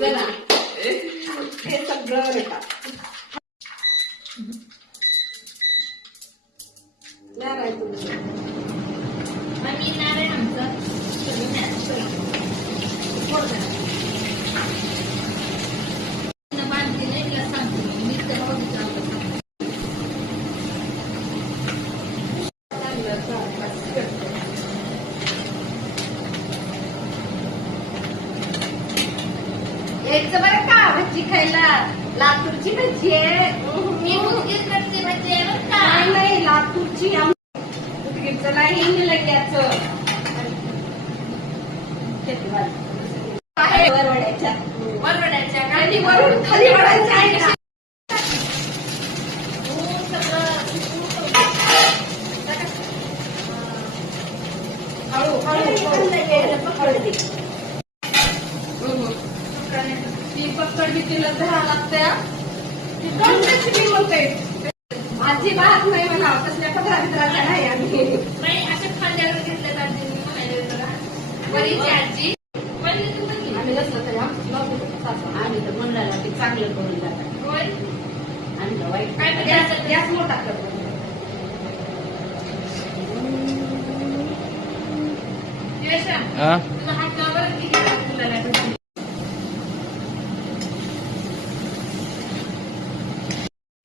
चला हे सगळं रेटा नारळ तुमचं आणि नारळ आमचं बांधते नाही तिला सांगते मी तर यायचं बरं का भजी खायला लातूरची भजी आहे मी मुलगीच करते म्हणजे बरं का नाही नाही लातूरची उदगीरचं नाही निलंग्याचं आहे वरवड्याच्या वरवड्याच्या आणि वरून खाली वडायचं आहे का हळू हळू ती पकडली तिला धरा लागते ती गणपती मी म्हणते अजिबात नाही म्हणा कसल्या पदरा मित्राच्या नाही आम्ही नाही अशा खांद्यावर घेतल्या आजी वरीची आजी आम्ही नसलं तरी आम्ही तर म्हणलं की चांगलं करून जातात होय आणि वाईट काय गॅस मोठा करतो तुला हातावर किती मुलाला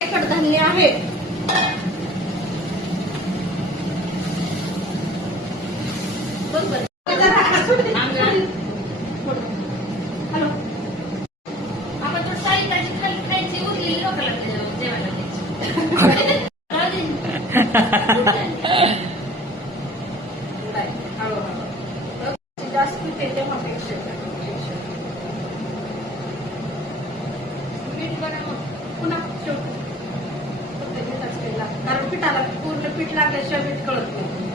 कडधान्य आहे बरोबर हॅलो आपण तर सारी भाजी खायची उरलेली लोकांना जेवायला द्यायची जास्त तेव्हा मीठ बघा मग पुन्हा कारण पिठाला पूर्ण पीठ लागल्याशिवाय मीठ कळत नाही